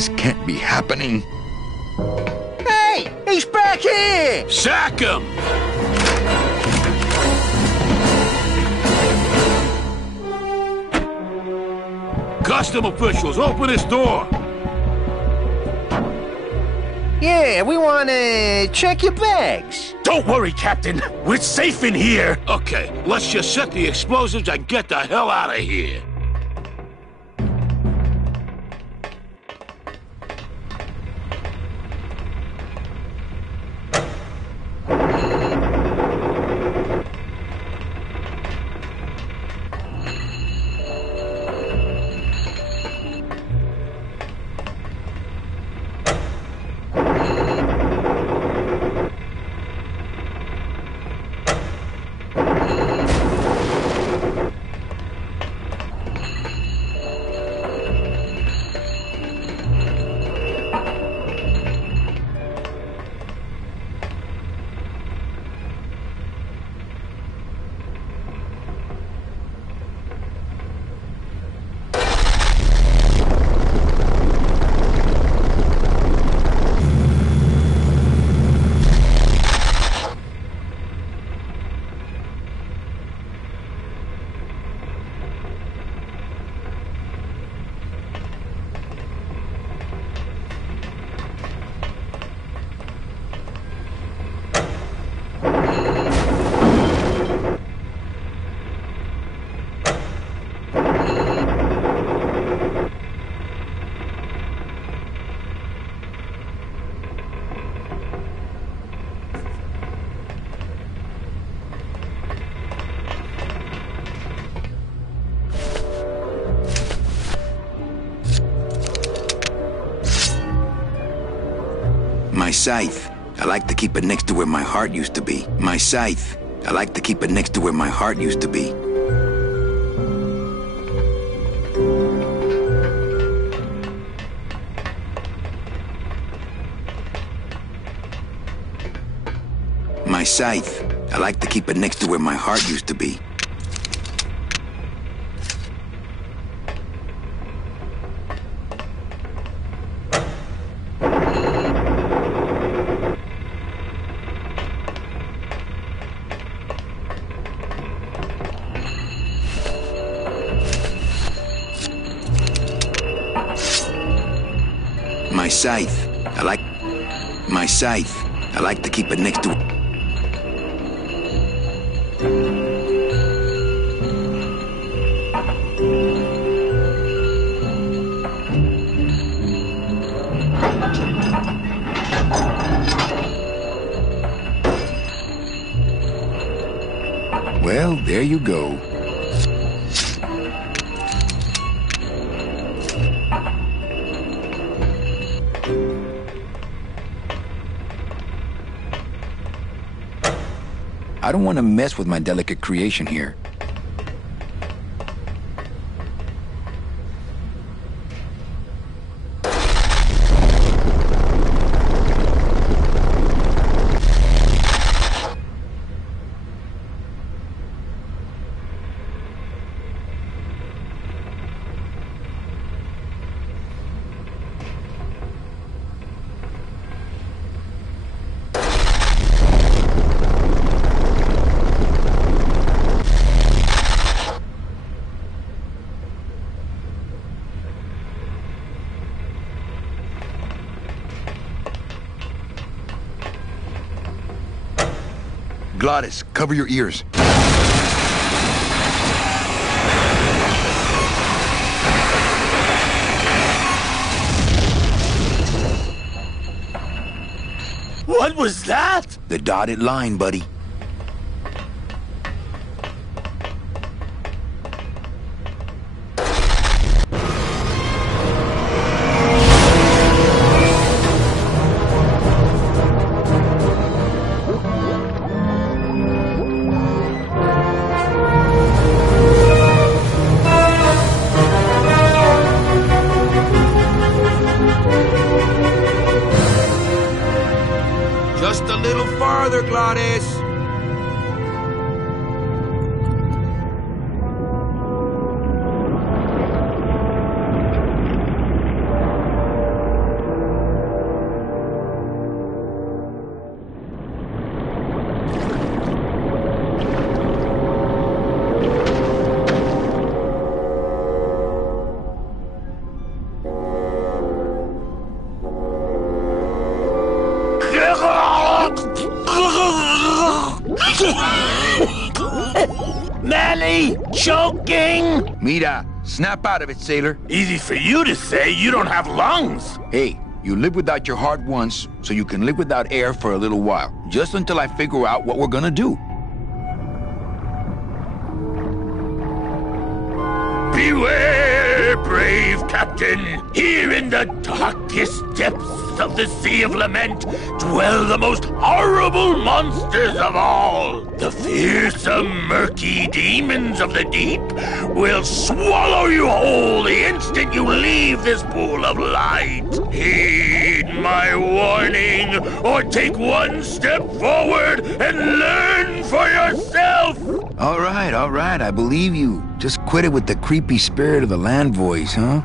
This can't be happening. Hey! He's back here! Sack him! Custom officials, open this door! Yeah, we want to check your bags. Don't worry, Captain. We're safe in here. Okay, let's just set the explosives and get the hell out of here. My scythe. I like to keep it next to where my heart used to be. My scythe. I like to keep it next to where my heart used to be. My scythe. I like to keep it next to where my heart used to be. My scythe. My scythe. I like to keep it next to... Well, there you go. I don't want to mess with my delicate creation here. Glottis, cover your ears. What was that? The dotted line, buddy. Just a little farther, Glottis. Manny, choking! Mira, snap out of it, sailor. Easy for you to say, you don't have lungs. Hey, you live without your heart once, so you can live without air for a little while. Just until I figure out what we're gonna do. Beware, brave captain! Here in the darkest depths of the Sea of Lament dwell the most horrible monsters of all. The fearsome, murky demons of the deep will swallow you whole the instant you leave this pool of light. Heed my warning, or take one step forward and learn for yourself! All right, I believe you. Just quit it with the creepy spirit of the land voice, huh?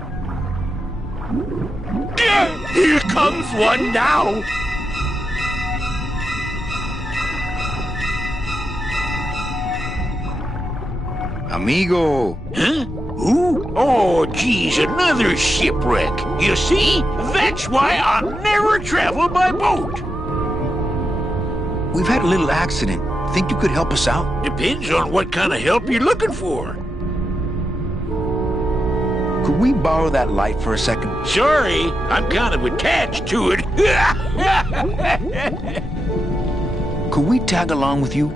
Here comes one now! Amigo! Huh? Who? Oh, geez, another shipwreck. You see? That's why I'll never travel by boat. We've had a little accident. Think you could help us out? Depends on what kind of help you're looking for. Could we borrow that light for a second? Sorry, I'm kind of attached to it. Could we tag along with you?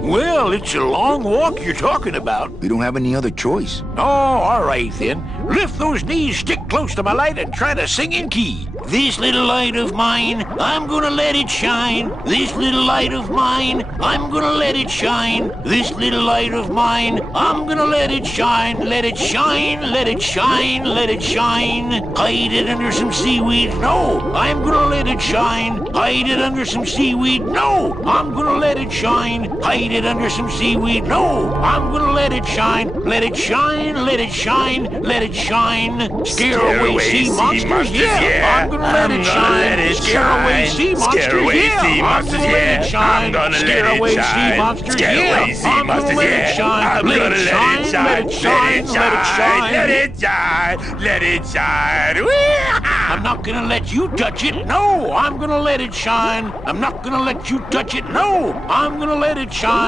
Well, it's a long walk you're talking about. We don't have any other choice. Oh, all right then. Lift those knees, stick close to my light, and try to sing in key. This little light of mine, I'm gonna let it shine. This little light of mine, I'm gonna let it shine. This little light of mine, I'm gonna let it shine. Let it shine, let it shine, let it shine. Hide it under some seaweed. No, I'm gonna let it shine. Hide it under some seaweed. No, I'm gonna let it shine. Hide it under some seaweed. No, I'm gonna let it shine. Let it shine, let it shine, let it shine. Scare away sea monsters, yeah. I'm gonna let it shine. Scare away sea monsters, yeah. I'm gonna let it shine. Scare away sea monsters, yeah. I'm gonna let it shine. Let it shine, let it shine, let it shine. Let it shine, let it shine. I'm not gonna let you touch it. No, I'm gonna let it shine. I'm not gonna let you touch it. No, I'm gonna let it shine.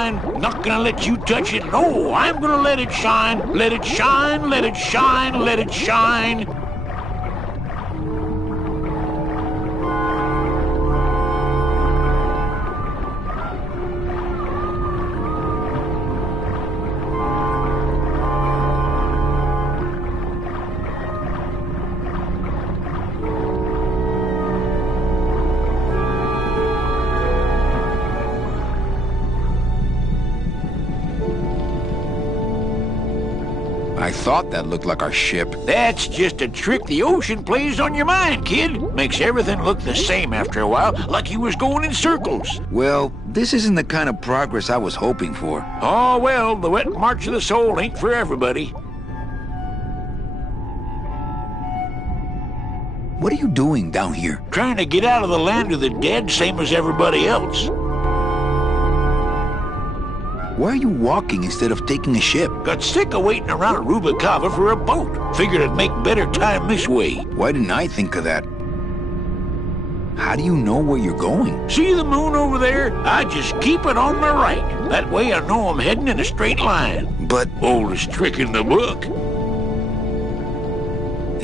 Not gonna let you touch it. No, I'm gonna let it shine. Let it shine, let it shine, let it shine. I thought that looked like our ship. That's just a trick the ocean plays on your mind, kid. Makes everything look the same after a while, like you was going in circles. Well, this isn't the kind of progress I was hoping for. Oh, well, the wet march of the soul ain't for everybody. What are you doing down here? Trying to get out of the land of the dead, same as everybody else. Why are you walking instead of taking a ship? Got sick of waiting around Rubacava for a boat. Figured I'd make better time this way. Why didn't I think of that? How do you know where you're going? See the moon over there? I just keep it on my right. That way I know I'm heading in a straight line. But Oldest trick in the book.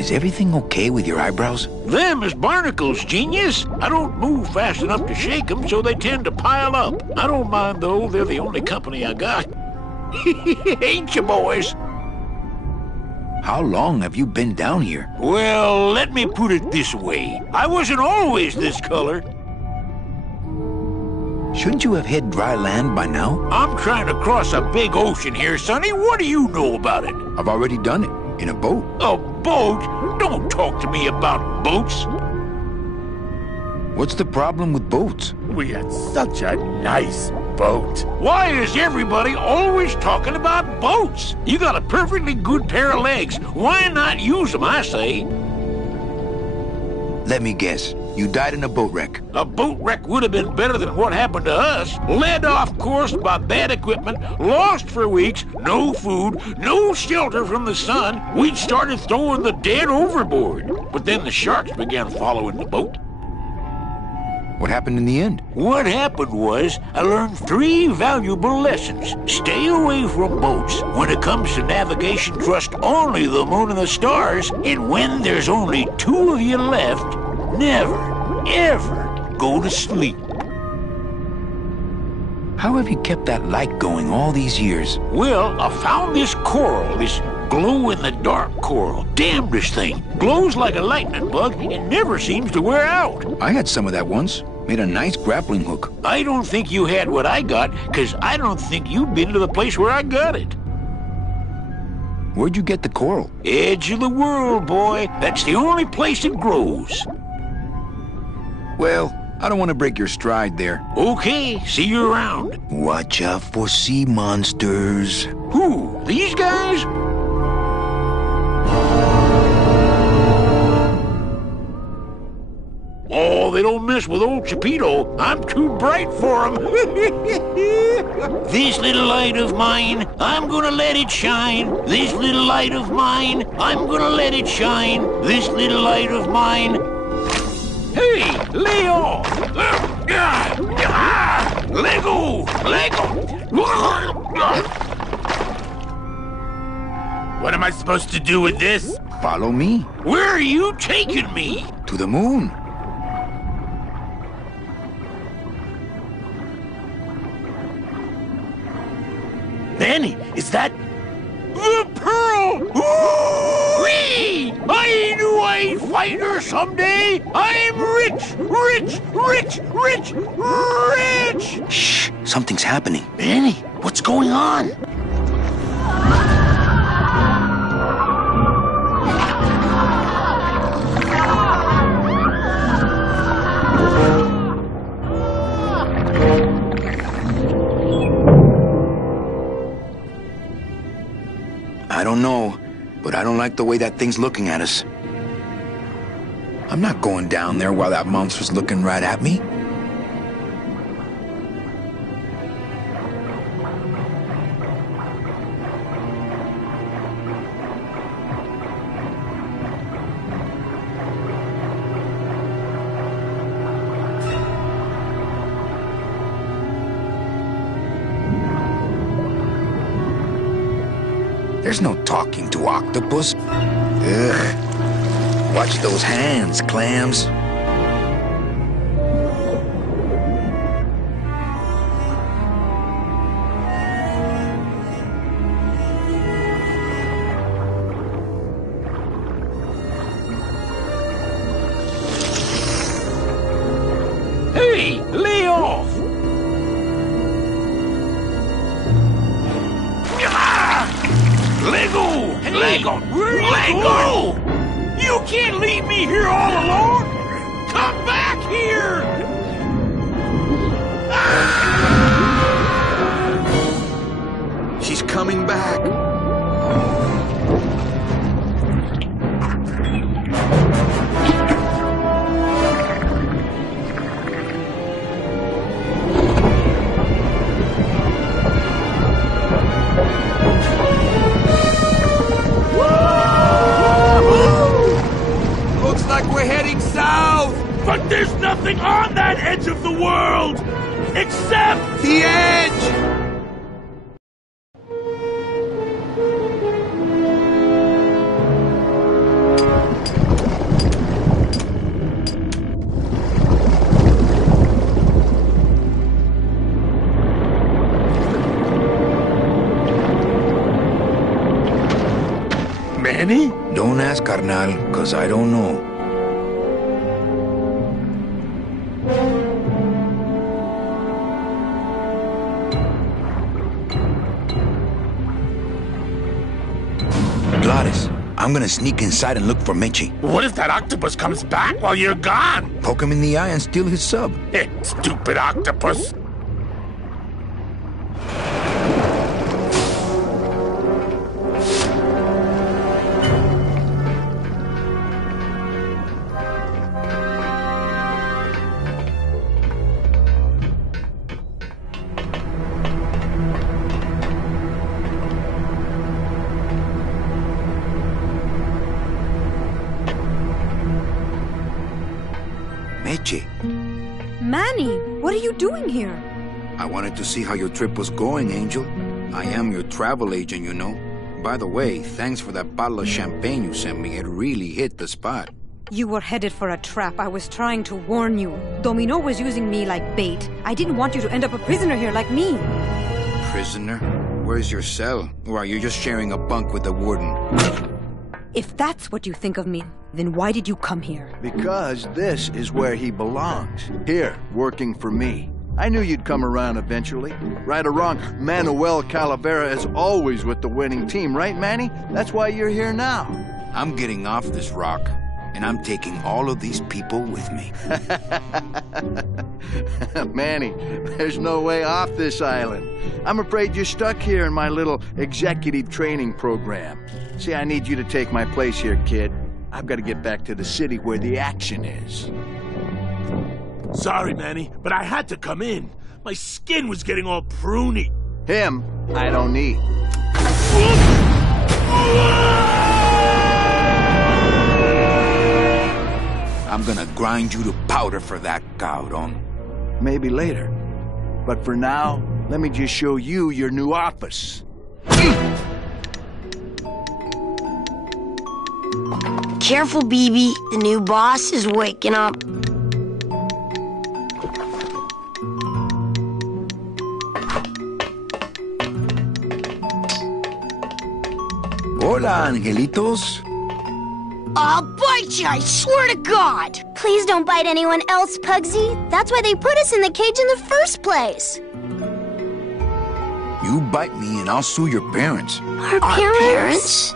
is everything okay with your eyebrows? Them is barnacles, genius. I don't move fast enough to shake them, so they tend to pile up. I don't mind, though. They're the only company I got. Ain't you, boys? How long have you been down here? Well, let me put it this way. I wasn't always this color. Shouldn't you have hit dry land by now? I'm trying to cross a big ocean here, Sonny. What do you know about it? I've already done it. In a boat. A boat? Don't talk to me about boats. What's the problem with boats? We had such a nice boat. Why is everybody always talking about boats? You got a perfectly good pair of legs. Why not use them, I say? Let me guess. You died in a boat wreck. A boat wreck would have been better than what happened to us. Led off course by bad equipment, lost for weeks, no food, no shelter from the sun. We'd started throwing the dead overboard. But then the sharks began following the boat. What happened in the end? What happened was, I learned 3 valuable lessons. Stay away from boats. When it comes to navigation, trust only the moon and the stars. And when there's only 2 of you left, never, ever go to sleep. How have you kept that light going all these years? Well, I found this coral, this glow-in-the-dark coral. Damn, this thing glows like a lightning bug and never seems to wear out. I had some of that once. Made a nice grappling hook. I don't think you had what I got, because I don't think you've been to the place where I got it. Where'd you get the coral? Edge of the world, boy. That's the only place it grows. Well, I don't want to break your stride there. Okay, see you around. Watch out for sea monsters. Who? These guys? Oh, they don't mess with old Chapito. I'm too bright for them. This little light of mine, I'm gonna let it shine. This little light of mine, I'm gonna let it shine. This little light of mine. Hey, lay off! Lego! Lego! What am I supposed to do with this? Follow me. Where are you taking me? To the moon. Manny, is that... The pearl! Whee! I knew I'd find her someday! I'm rich! Rich! Rich! Rich! Rich! Shh! Something's happening. Manny, what's going on? I don't know, but I don't like the way that thing's looking at us. I'm not going down there while that monster's looking right at me. There's no talking to octopus. Ugh. Watch those hands, clams. Hey, lay off! Lego! Lego! Where are you going? You can't leave me here all alone! Come back here! She's coming back. But there's nothing on that edge of the world! Except... The edge! Manny? Don't ask, carnal, cause I don't know. Gladys, I'm gonna sneak inside and look for Meche. What if that octopus comes back while you're gone? Poke him in the eye and steal his sub. Stupid octopus. Meche. Manny, what are you doing here? I wanted to see how your trip was going, Angel. I am your travel agent, you know. By the way, thanks for that bottle of champagne you sent me. It really hit the spot. You were headed for a trap. I was trying to warn you. Domino was using me like bait. I didn't want you to end up a prisoner here like me. Prisoner? Where's your cell? Or are you just sharing a bunk with the warden? If that's what you think of me, then why did you come here? Because this is where he belongs. Here, working for me. I knew you'd come around eventually. Right or wrong, Manuel Calavera is always with the winning team, right, Manny? That's why you're here now. I'm getting off this rock, and I'm taking all of these people with me. Manny, there's no way off this island. I'm afraid you're stuck here in my little executive training program. See, I need you to take my place here, kid. I've got to get back to the city where the action is. Sorry, Manny, but I had to come in. My skin was getting all pruny. Him, I don't need. I'm gonna grind you to powder for that, cabrón. Maybe later. But for now, let me just show you your new office. Careful, BB. The new boss is waking up. Hola, angelitos. I'll bite you, I swear to God! Please don't bite anyone else, Pugsy. That's why they put us in the cage in the first place. You bite me and I'll sue your parents. Our parents?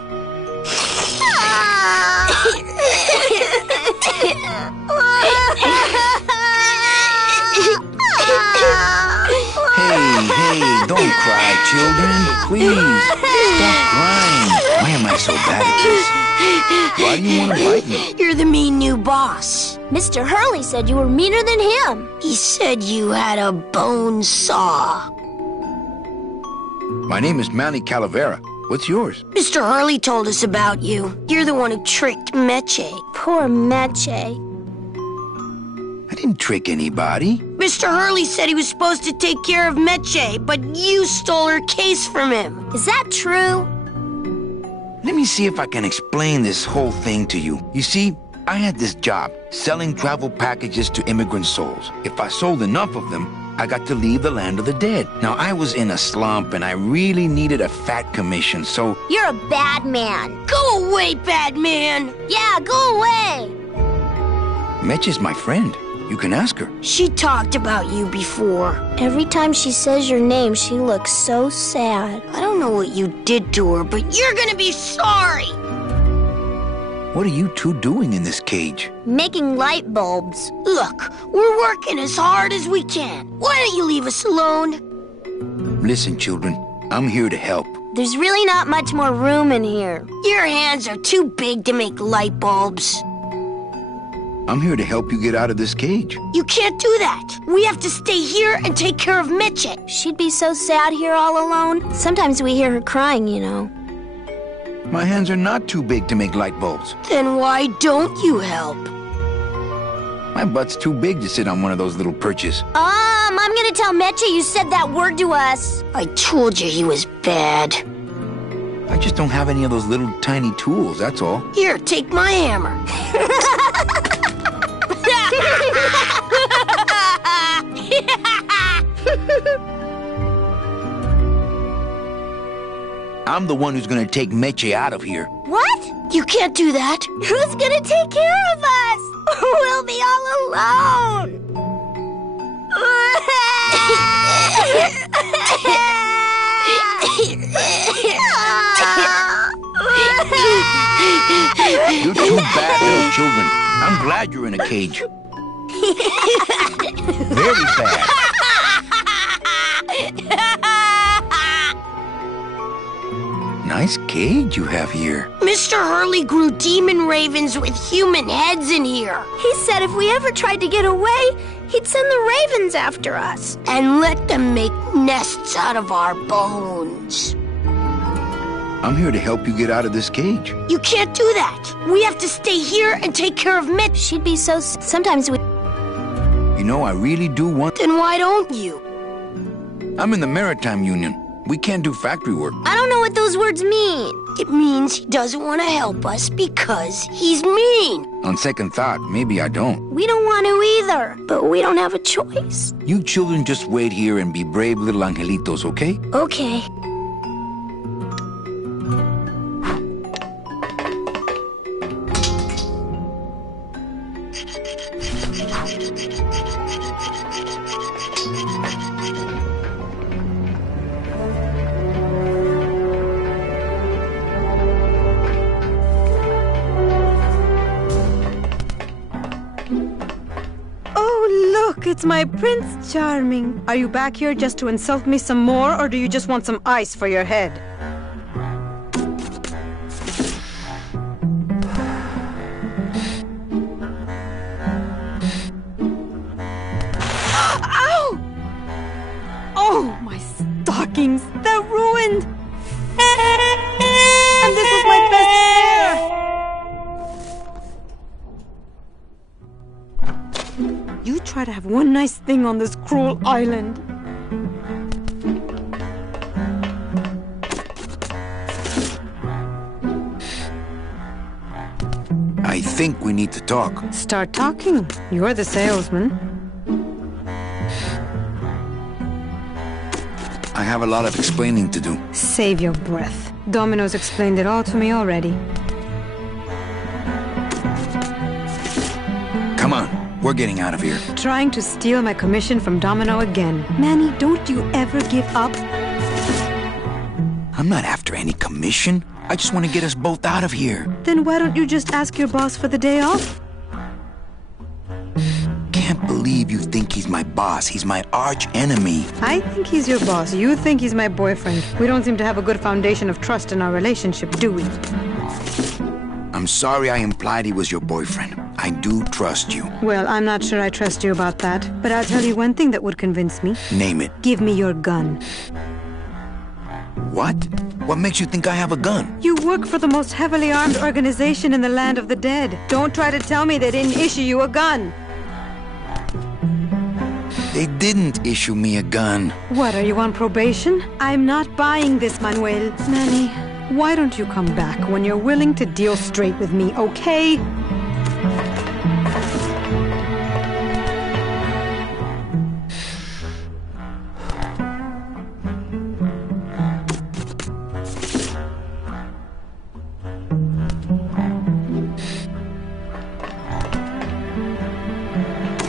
Hey, don't cry, children. Please, stop crying. Why am I so bad at this? Why do you want to bite me? You're the mean new boss. Mr. Hurley said you were meaner than him. He said you had a bone saw. My name is Manny Calavera. What's yours? Mr. Hurley told us about you. You're the one who tricked Meche. Poor Meche. I didn't trick anybody. Mr. Hurley said he was supposed to take care of Meche, but you stole her case from him. Is that true? Let me see if I can explain this whole thing to you. You see, I had this job, selling travel packages to immigrant souls. If I sold enough of them, I got to leave the land of the dead. Now, I was in a slump, and I really needed a fat commission, so... You're a bad man. Go away, bad man! Yeah, go away! Meche's my friend. You can ask her. She talked about you before. Every time she says your name, she looks so sad. I don't know what you did to her, but you're gonna be sorry! What are you two doing in this cage? Making light bulbs. Look, we're working as hard as we can. Why don't you leave us alone? Listen, children, I'm here to help. There's really not much more room in here. Your hands are too big to make light bulbs. I'm here to help you get out of this cage. You can't do that. We have to stay here and take care of Meche. She'd be so sad here all alone. Sometimes we hear her crying, you know. My hands are not too big to make light bulbs. Then why don't you help? My butt's too big to sit on one of those little perches. I'm gonna tell Meche you said that word to us. I told you he was bad. I just don't have any of those little tiny tools, that's all. Here, take my hammer. I'm the one who's gonna take Meche out of here. What? You can't do that. Who's gonna take care of us? We'll be all alone. You're two bad little children. I'm glad you're in a cage. Very bad. Nice cage you have here. Mr. Hurley grew demon ravens with human heads in here. He said if we ever tried to get away, he'd send the ravens after us. And let them make nests out of our bones. I'm here to help you get out of this cage. You can't do that. We have to stay here and take care of Mitch. She'd be so... Sometimes we... You know, I really do want... Then why don't you? I'm in the Maritime Union. We can't do factory work. I don't know what those words mean. It means he doesn't want to help us because he's mean. On second thought, maybe I don't. We don't want to either, but we don't have a choice. You children just wait here and be brave little angelitos, okay? Okay. It's my Prince Charming. Are you back here just to insult me some more, or do you just want some ice for your head? Ow! Oh, my stockings! They're ruined! And this was my best pair! You try to have one nice thing on this cruel island. I think we need to talk. Start talking. You're the salesman. I have a lot of explaining to do. Save your breath. Domino's explained it all to me already. Come on. We're getting out of here. Trying to steal my commission from Domino again. Manny, don't you ever give up? I'm not after any commission. I just want to get us both out of here. Then why don't you just ask your boss for the day off? Can't believe you think he's my boss. He's my arch enemy. I think he's your boss. You think he's my boyfriend. We don't seem to have a good foundation of trust in our relationship, do we? I'm sorry I implied he was your boyfriend. I do trust you. Well, I'm not sure I trust you about that, but I'll tell you one thing that would convince me. Name it. Give me your gun. What? What makes you think I have a gun? You work for the most heavily armed organization in the land of the dead. Don't try to tell me they didn't issue you a gun. They didn't issue me a gun. What, are you on probation? I'm not buying this, Manuel. Manny, why don't you come back when you're willing to deal straight with me, okay?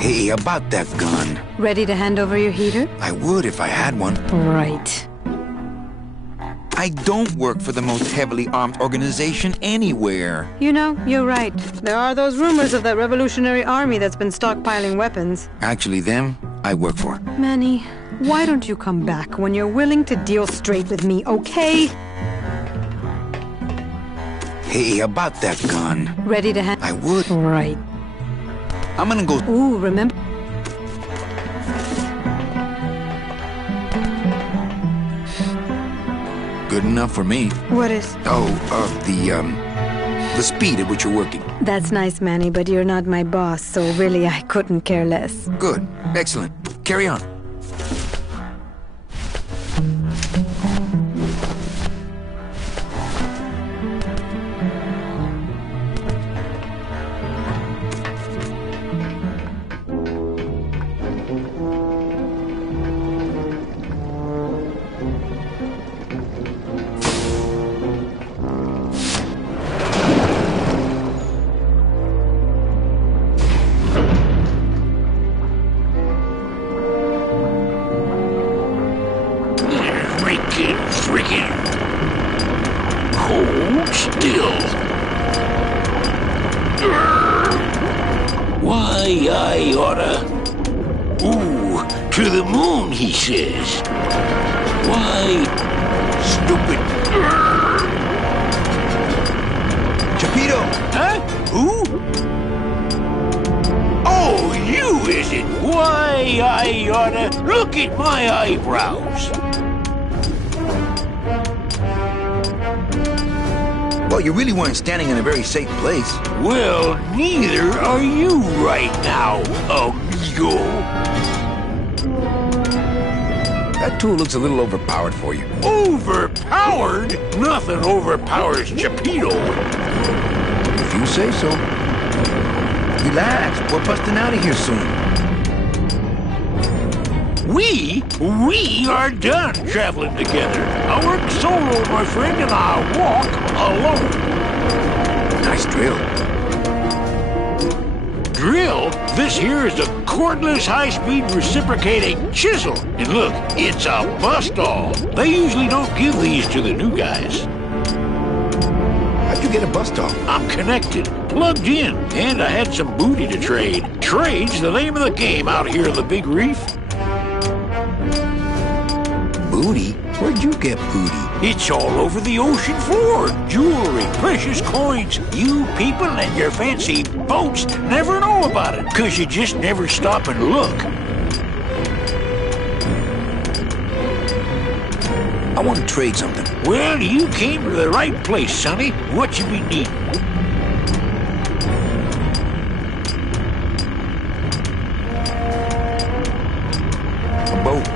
Hey, about that gun. Ready to hand over your heater? I would if I had one. Right. I don't work for the most heavily armed organization anywhere. You know, you're right. There are those rumors of that Revolutionary Army that's been stockpiling weapons. Actually, them, I work for. Manny, why don't you come back when you're willing to deal straight with me, okay? Hey, about that gun. Ready to hand... I would. Right. I'm gonna go... Ooh, remember... Good enough for me. What is? Oh, the speed at which you're working. That's nice, Manny, but you're not my boss, so really I couldn't care less. Good. Excellent. Carry on. Freaking cold still. Why, I oughta... Ooh, to the moon, he says. Why, stupid... Chapito! Huh? Who? Oh, you, is it? Why, I oughta... Look at my eyebrows. Well, you really weren't standing in a very safe place. Well, neither are you right now, Uggs. you go. That tool looks a little overpowered for you. Overpowered? Nothing overpowers Geppetto. If you say so. Relax, we're busting out of here soon. We are done traveling together. I work solo, my friend, and I walk alone. Nice drill. Drill? This here is a cordless, high-speed reciprocating chisel. And look, it's a bust-all. They usually don't give these to the new guys. How'd you get a bust-off? I'm connected, plugged in, and I had some booty to trade. Trade's the name of the game out here in the Big Reef. Booty? Where'd you get booty? It's all over the ocean floor. Jewelry, precious coins. You people and your fancy boats never know about it, 'cause you just never stop and look. I want to trade something. Well, you came to the right place, sonny. What you be needing?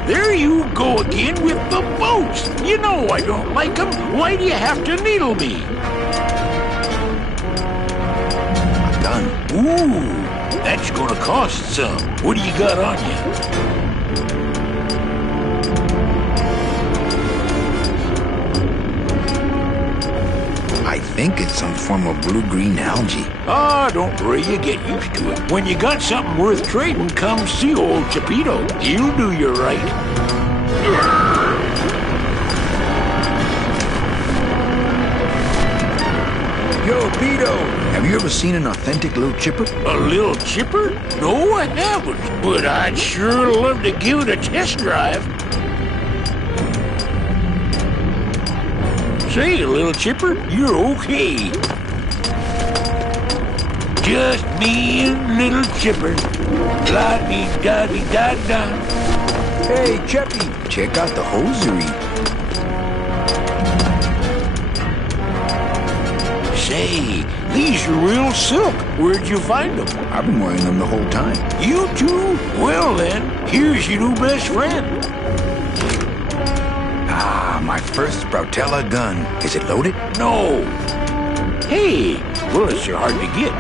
There you go again with the boats. You know I don't like them. Why do you have to needle me? I'm done. Ooh, that's gonna cost some. What do you got on you? I think it's some form of blue-green algae. Ah, don't worry, you get used to it. When you got something worth trading, come see old Geppetto. He'll do you right. Yo, Beto, have you ever seen an authentic little chipper? A little chipper? No, I haven't. But I'd sure love to give it a test drive. Say, little chipper, you're okay. Just me and little chipper. La-dee-da-dee-da-da. Hey, Cheppy, check out the hosiery. Say, these are real silk. Where'd you find them? I've been wearing them the whole time. You too? Well then, here's your new best friend. Ah, my first Sproutella gun. Is it loaded? No. Hey, bullets are hard to get.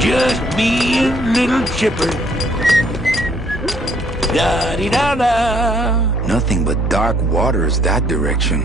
Just me and little chipper. Da-dee-da-da. Nothing but dark waters that direction.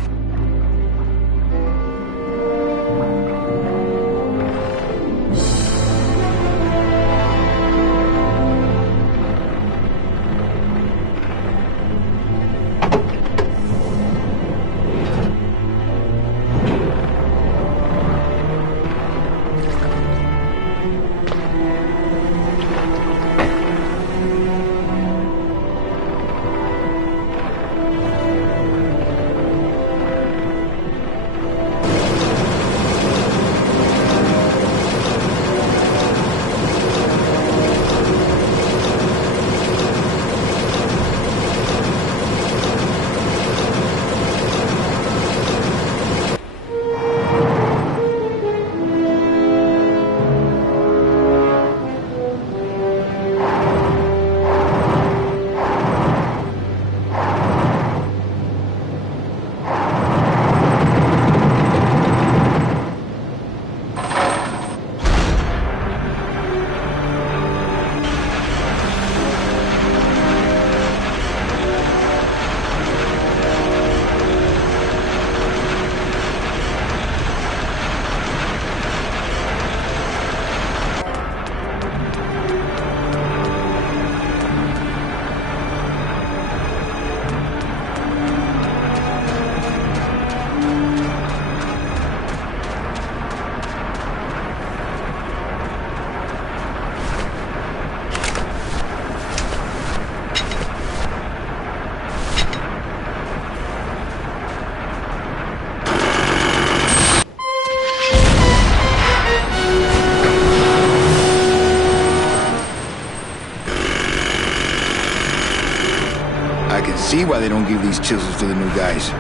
I can see why they don't give these chisels to the new guys.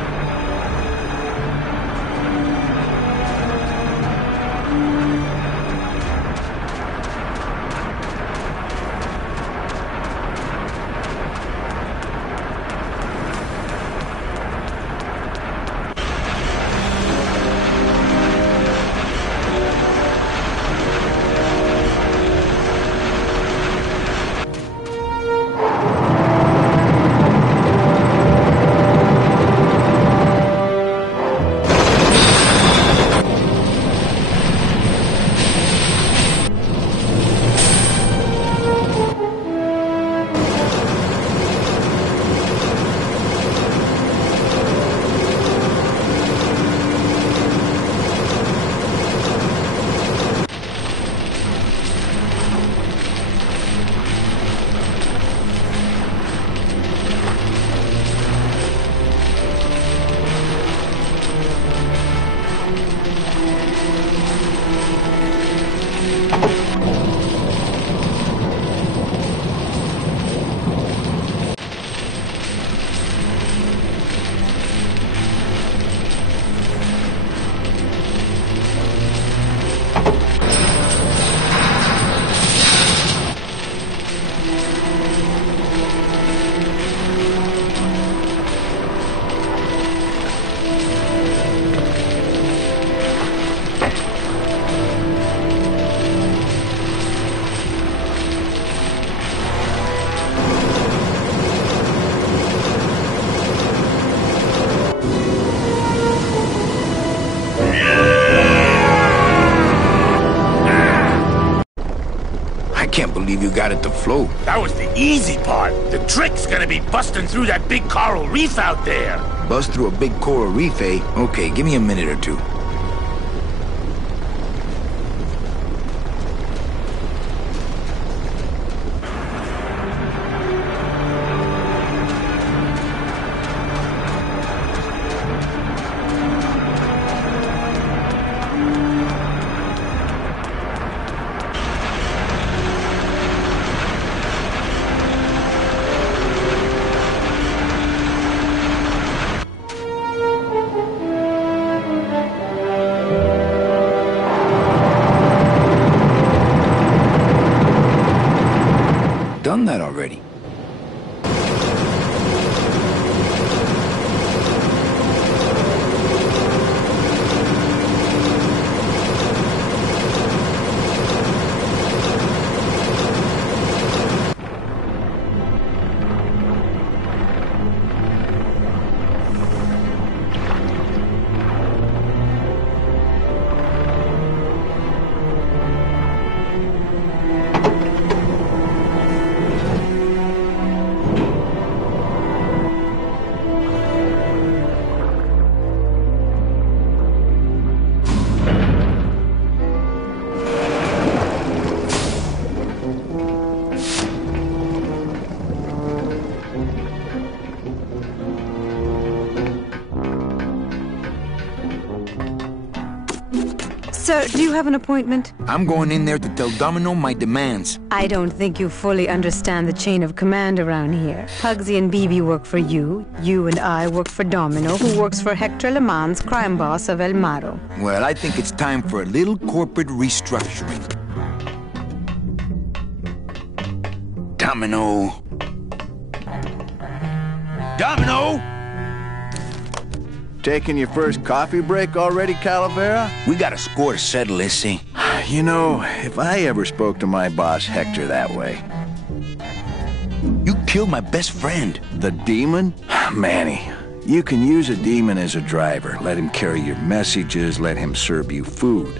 got it to float. That was the easy part. The trick's gonna be busting through that big coral reef out there. Bust through a big coral reef, eh? Okay, give me a minute or two. Done that already. Sir, do you have an appointment? I'm going in there to tell Domino my demands. I don't think you fully understand the chain of command around here. Pugsy and BB work for you. You and I work for Domino, who works for Hector Le Mans, crime boss of El Maro. Well, I think it's time for a little corporate restructuring. Domino. Domino! Taking your first coffee break already, Calavera? We got a score to settle, Issy. You know, if I ever spoke to my boss Hector that way. You killed my best friend. The demon? Manny, you can use a demon as a driver. Let him carry your messages, let him serve you food.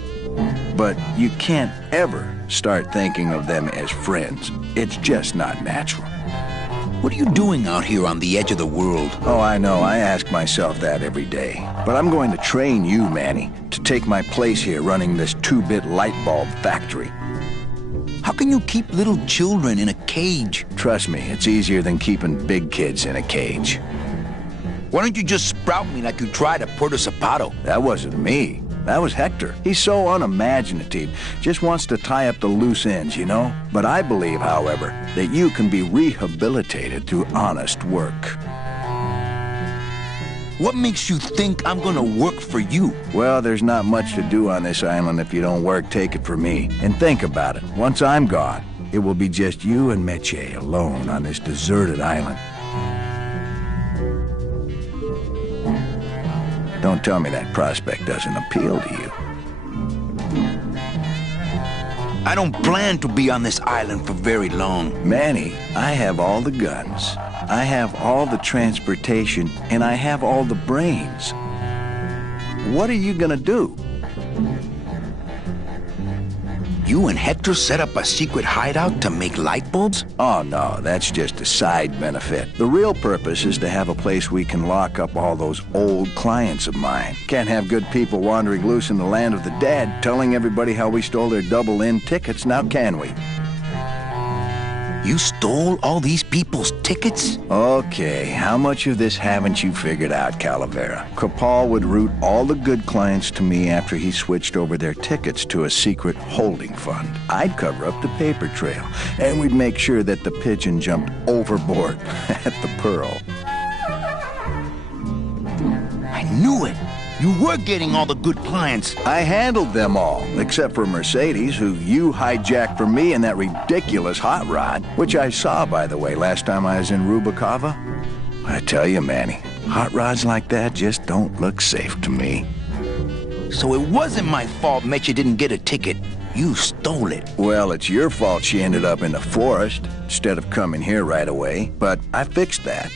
But you can't ever start thinking of them as friends. It's just not natural. What are you doing out here on the edge of the world? Oh, I know. I ask myself that every day. But I'm going to train you, Manny, to take my place here running this 2-bit light bulb factory. How can you keep little children in a cage? Trust me, it's easier than keeping big kids in a cage. Why don't you just sprout me like you tried at Puerto Zapato? That wasn't me. That was Hector. He's so unimaginative, just wants to tie up the loose ends, you know? But I believe, however, that you can be rehabilitated through honest work. What makes you think I'm gonna work for you? Well, there's not much to do on this island if you don't work, take it from me. And think about it. Once I'm gone, it will be just you and Meche alone on this deserted island. Don't tell me that prospect doesn't appeal to you. I don't plan to be on this island for very long. Manny, I have all the guns. I have all the transportation, and I have all the brains. What are you gonna do? You and Hector set up a secret hideout to make light bulbs? Oh, no, that's just a side benefit. The real purpose is to have a place we can lock up all those old clients of mine. Can't have good people wandering loose in the land of the dead, telling everybody how we stole their double-in tickets, now can we? You stole all these people's tickets? Okay, how much of this haven't you figured out, Calavera? Capal would route all the good clients to me after he switched over their tickets to a secret holding fund. I'd cover up the paper trail, and we'd make sure that the pigeon jumped overboard at the Pearl. I knew it! You were getting all the good clients. I handled them all, except for Mercedes, who you hijacked from me in that ridiculous hot rod, which I saw, by the way, last time I was in Rubacava. I tell you, Manny, hot rods like that just don't look safe to me. So it wasn't my fault Meche didn't get a ticket. You stole it. Well, it's your fault she ended up in the forest instead of coming here right away, but I fixed that.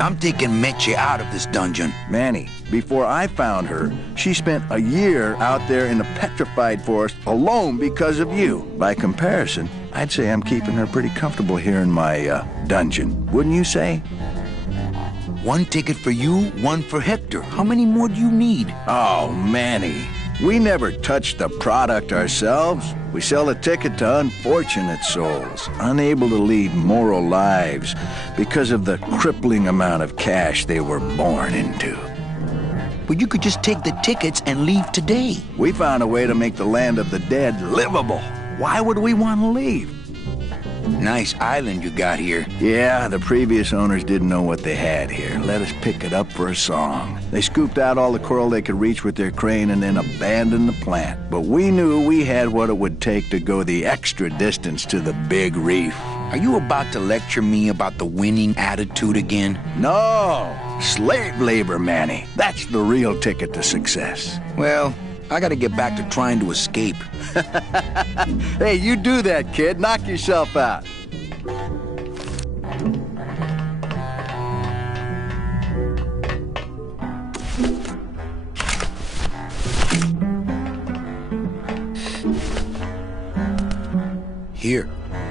I'm taking Meche out of this dungeon. Manny, before I found her, she spent a year out there in the petrified forest alone because of you. By comparison, I'd say I'm keeping her pretty comfortable here in my dungeon. Wouldn't you say? One ticket for you, one for Hector. How many more do you need? Oh, Manny. We never touch the product ourselves. We sell a ticket to unfortunate souls, unable to lead moral lives because of the crippling amount of cash they were born into. But you could just take the tickets and leave today. We found a way to make the land of the dead livable. Why would we want to leave? Nice island you got here. Yeah, the previous owners didn't know what they had here. Let us pick it up for a song. They scooped out all the coral they could reach with their crane and then abandoned the plant. But we knew we had what it would take to go the extra distance to the big reef. Are you about to lecture me about the winning attitude again? No! Slave labor, Manny. That's the real ticket to success. Well, I gotta get back to trying to escape. Hey, you do that, kid. Knock yourself out. Here,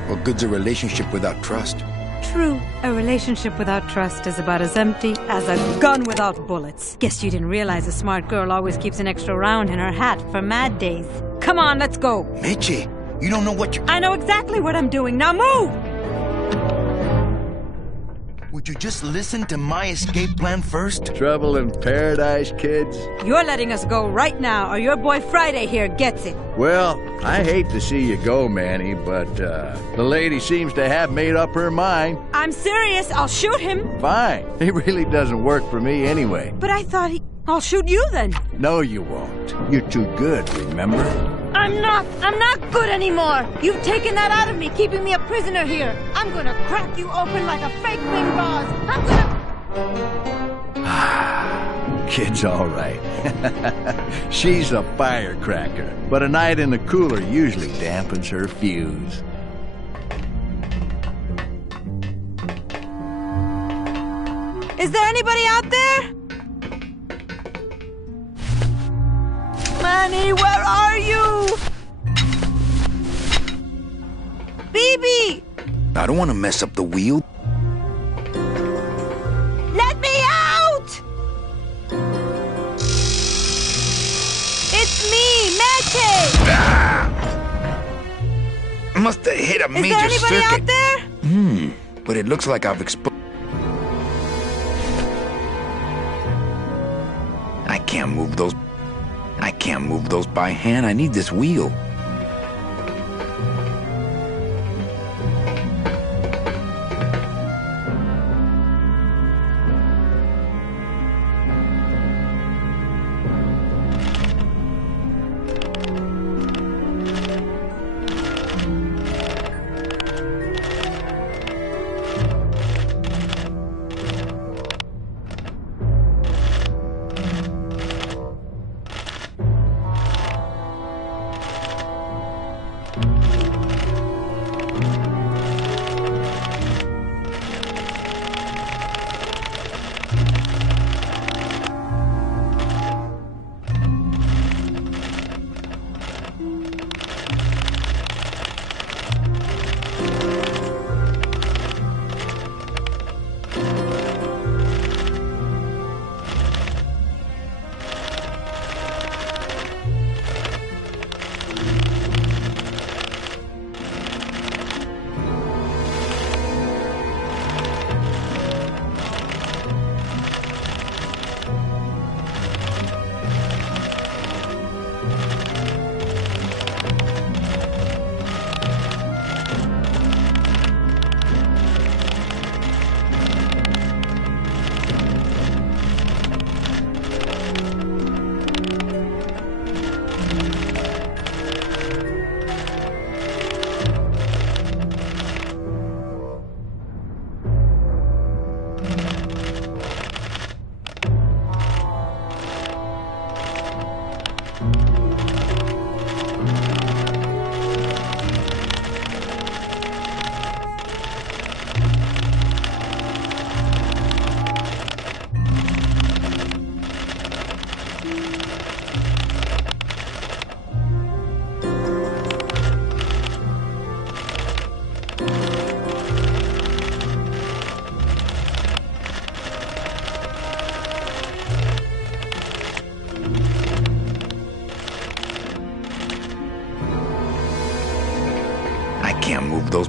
what good's a relationship without trust? True, a relationship without trust is about as empty as a gun without bullets. Guess you didn't realize a smart girl always keeps an extra round in her hat for mad days. Come on, let's go. Meche, you don't know what you're... I know exactly what I'm doing. Now move! Would you just listen to my escape plan first? Trouble in paradise, kids? You're letting us go right now, or your boy Friday here gets it. Well, I hate to see you go, Manny, but the lady seems to have made up her mind. I'm serious. I'll shoot him. Fine. It really doesn't work for me anyway. But I thought I'll shoot you then. No, you won't. You're too good, remember? I'm not good anymore. You've taken that out of me, keeping me a prisoner here. I'm gonna crack you open like a fake wing gauze. I'm gonna... Kid's all right. She's a firecracker, but a night in the cooler usually dampens her fuse. Is there anybody out there? Manny, where are you? BB! I don't want to mess up the wheel. Let me out! It's me, Meche! Must have hit a major circuit. Is there anybody out there? But it looks like I've exposed... I can't move those by hand. I need this wheel.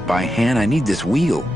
by hand. I need this wheel.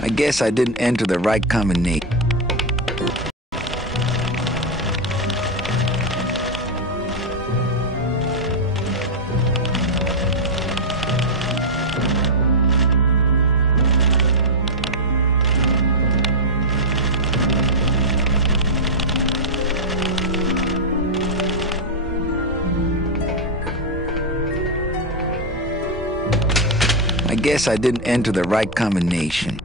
I guess I didn't enter the right combination. I guess I didn't enter the right combination.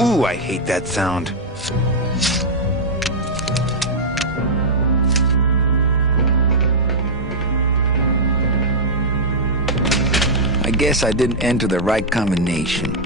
Ooh, I hate that sound. I guess I didn't enter the right combination.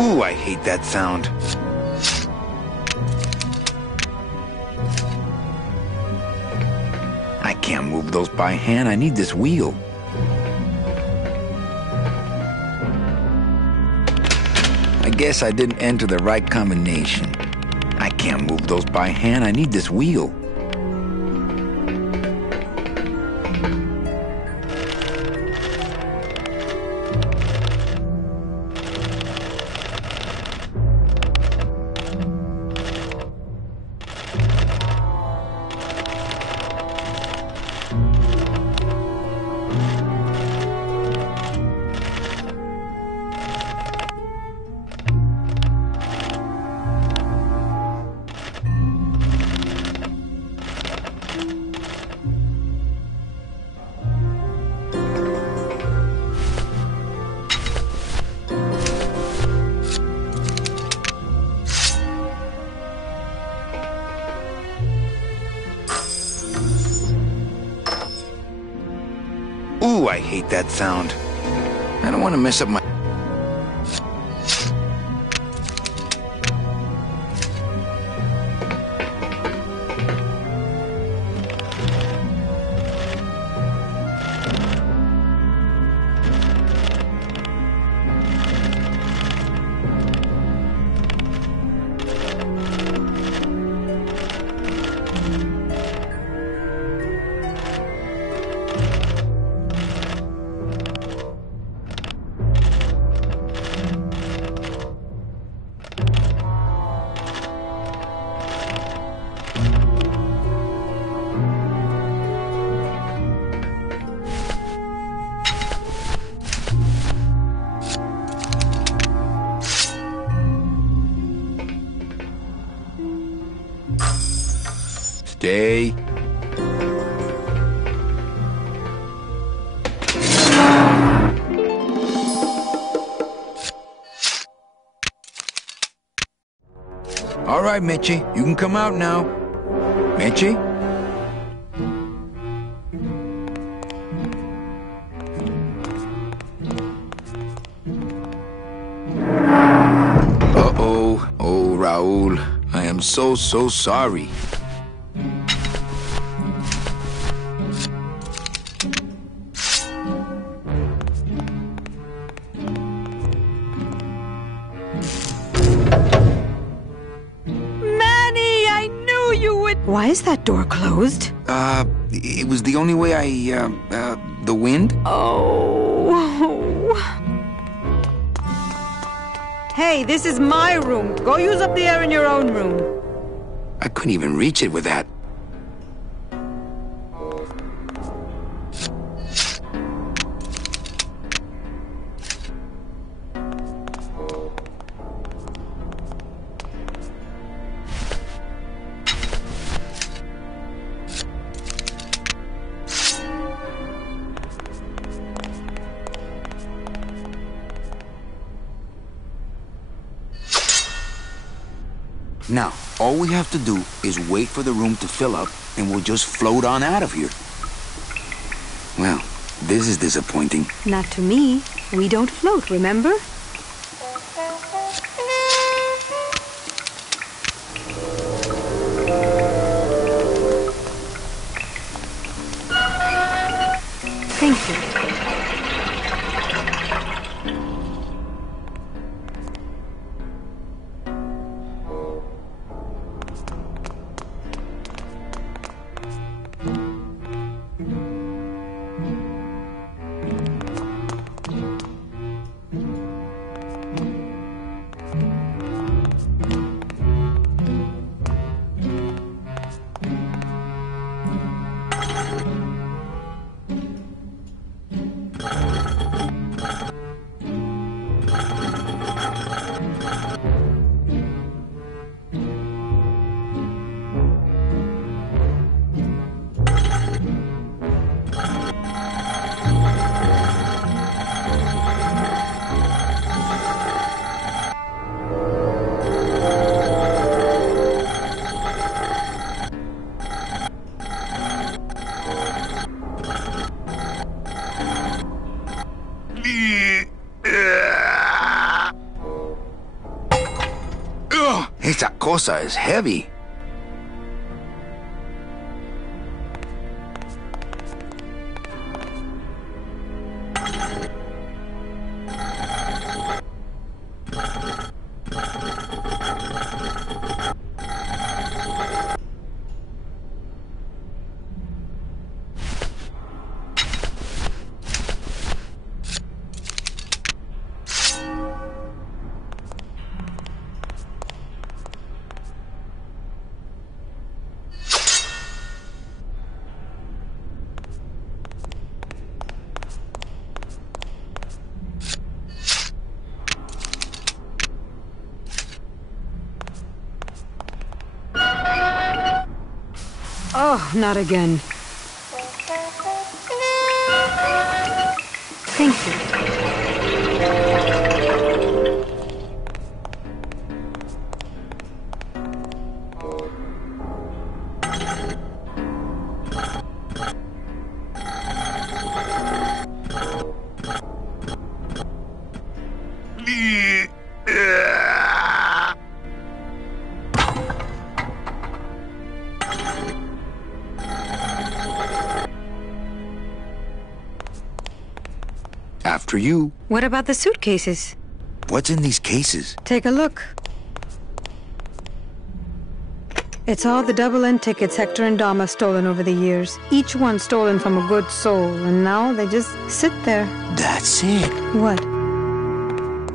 Ooh, I hate that sound. I can't move those by hand. I need this wheel. I guess I didn't enter the right combination. I can't move those by hand. I need this wheel. Ooh, I hate that sound. I don't want to mess up my... Stay. All right, Mitchie, you can come out now. Mitchie? Uh-oh. Oh, Raul, I am so sorry. Why is that door closed? It was the only way the wind? Oh. Hey, this is my room. Go use up the air in your own room. I couldn't even reach it with that. Now, all we have to do is wait for the room to fill up, and we'll just float on out of here. Well, this is disappointing. Not to me. We don't float, remember? Thank you. Esa cosa is heavy. Oh, not again. Thank you. After you. What about the suitcases? What's in these cases? Take a look. It's all the double-end tickets Hector and Dom have stolen over the years. Each one stolen from a good soul, and now they just sit there. That's it. What?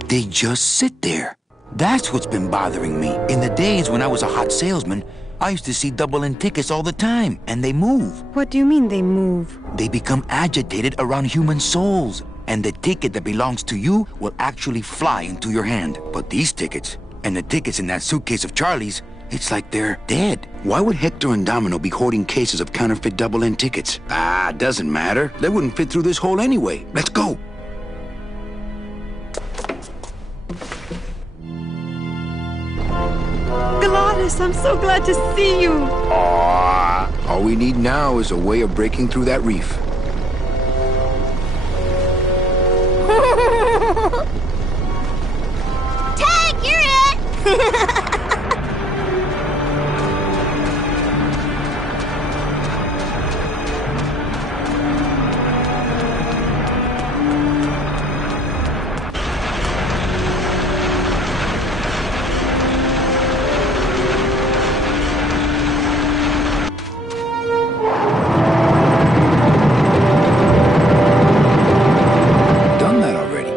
They just sit there. That's what's been bothering me. In the days when I was a hot salesman, I used to see double-end tickets all the time, and they move. What do you mean they move? They become agitated around human souls, and the ticket that belongs to you will actually fly into your hand. But these tickets, and the tickets in that suitcase of Charlie's, it's like they're dead. Why would Hector and Domino be hoarding cases of counterfeit double-end tickets? Doesn't matter. They wouldn't fit through this hole anyway. Let's go. Gladys, I'm so glad to see you. All we need now is a way of breaking through that reef. Tag, you're it! Done that already.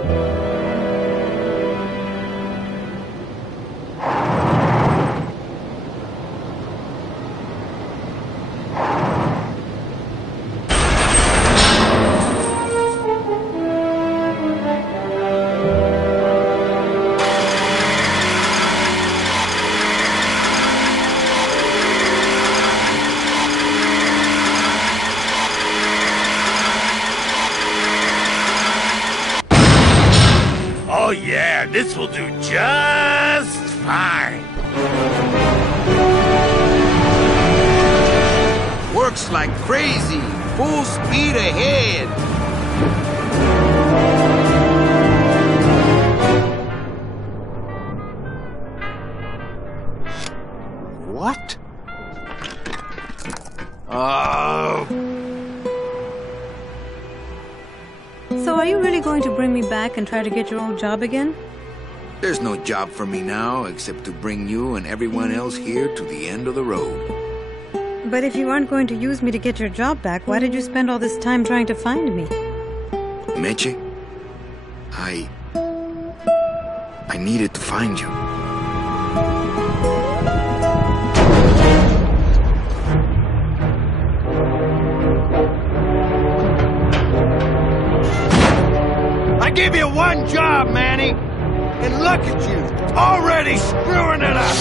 Oh yeah, this will do just fine. Works like crazy. Full speed ahead. What? Oh. So are you really going to bring me back and try to get your old job again? There's no job for me now except to bring you and everyone else here to the end of the road. But if you aren't going to use me to get your job back, why did you spend all this time trying to find me? Meche, I needed to find you. I give you one job, Manny. And look at you, already screwing it up.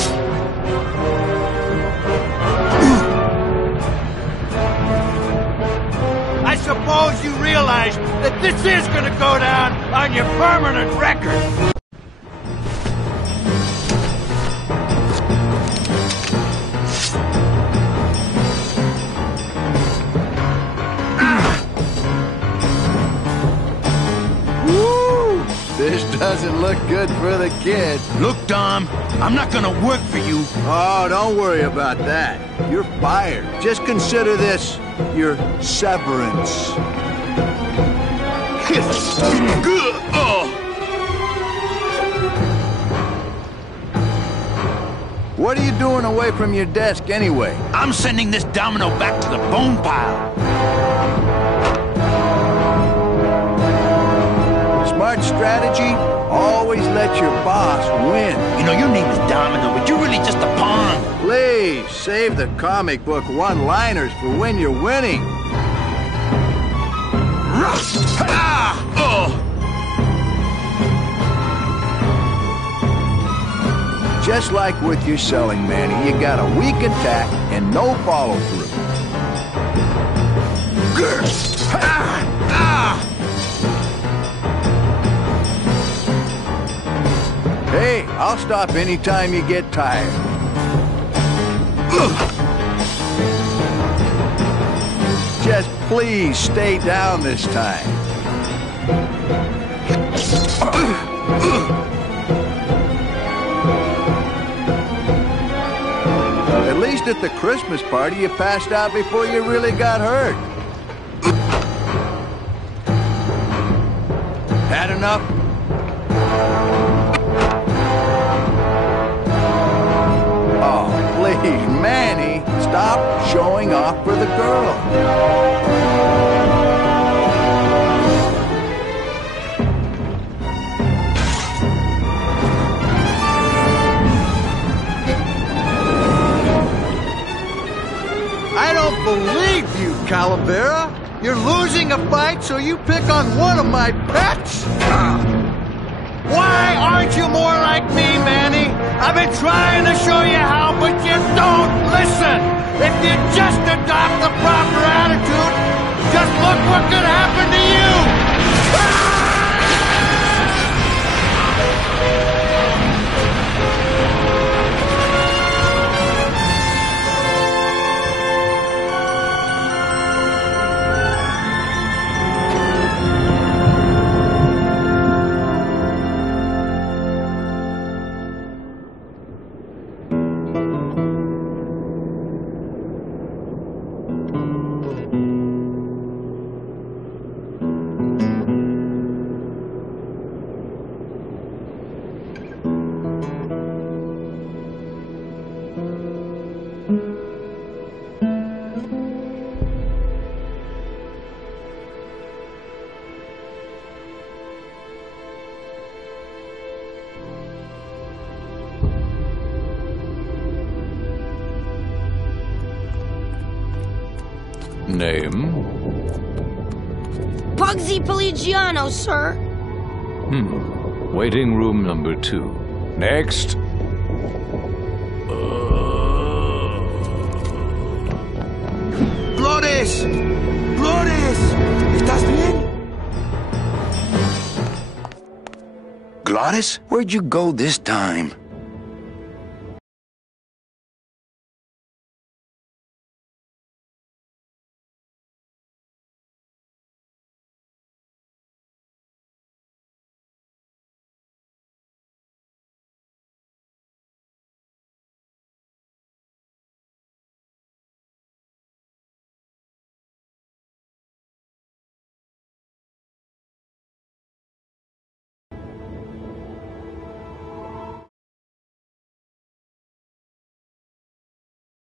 I suppose you realize that this is gonna go down on your permanent record. This doesn't look good for the kid. Look, Dom, I'm not gonna work for you. Oh, don't worry about that. You're fired. Just consider this your severance. What are you doing away from your desk anyway? I'm sending this domino back to the bone pile. Smart strategy, always let your boss win. You know, your name is Domino, but you're really just a pawn. Please, save the comic book one-liners for when you're winning. Just like with your selling, Manny, you got a weak attack and no follow-through. Hey, I'll stop anytime you get tired. Just please stay down this time. At least at the Christmas party, you passed out before you really got hurt. enough? Oh, please, Manny, stop showing off for the girl. I don't believe you, Calavera. You're losing a fight, so you pick on one of my pets? Why aren't you more like me, Manny? I've been trying to show you how, but you don't listen. If you just adopt the proper attitude, just look what could happen to you. Name? Pugsy Pelagiano, sir. Waiting room number 2. Next. ¡Flores! ¡Flores! ¿Estás bien? Glottis, where'd you go this time?